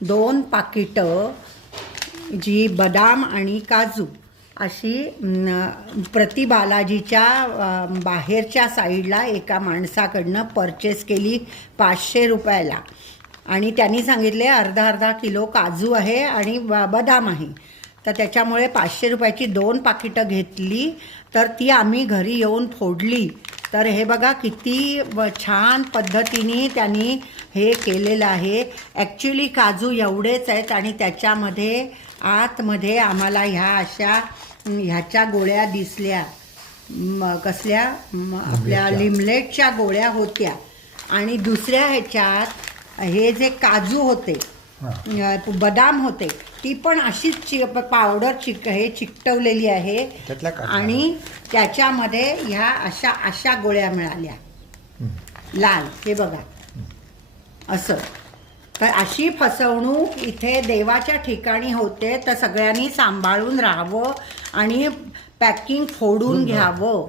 2 पाकिटं जी बदाम आणि काजू अशी प्रति बालाजीच्या बाहेरच्या साईडला एका माणसाकडनं परचेस केली 500 रुपयाला. आणि त्यांनी सांगितले अर्धा किलो काजू आहे आणि बदाम आहे. तर त्याच्यामुळे 500 रुपयाची 2 पाकिटं घेतली. तर ती आम्ही घरी येऊन फोडली. तर हे बघा किती छान पद्धतीने त्यांनी हे केलेलं आहे. ॲक्च्युली काजू एवढेच आहेत आणि त्याच्यामध्ये आतमध्ये आम्हाला ह्याच्या गोळ्या दिसल्या. कसल्या आपल्या लिमलेटच्या गोळ्या होत्या. आणि दुसऱ्या ह्याच्यात हे जे काजू होते बदाम होते ती पण अशीच पावडर चिकटवलेली आहे. आणि त्याच्यामध्ये ह्या अशा गोळ्या मिळाल्या लाल. हे बघा असं. तर अशी फसवणूक इथे देवाच्या ठिकाणी होते. तर सगळ्यांनी सांभाळून राहावं आणि पॅकिंग फोडून घ्यावं.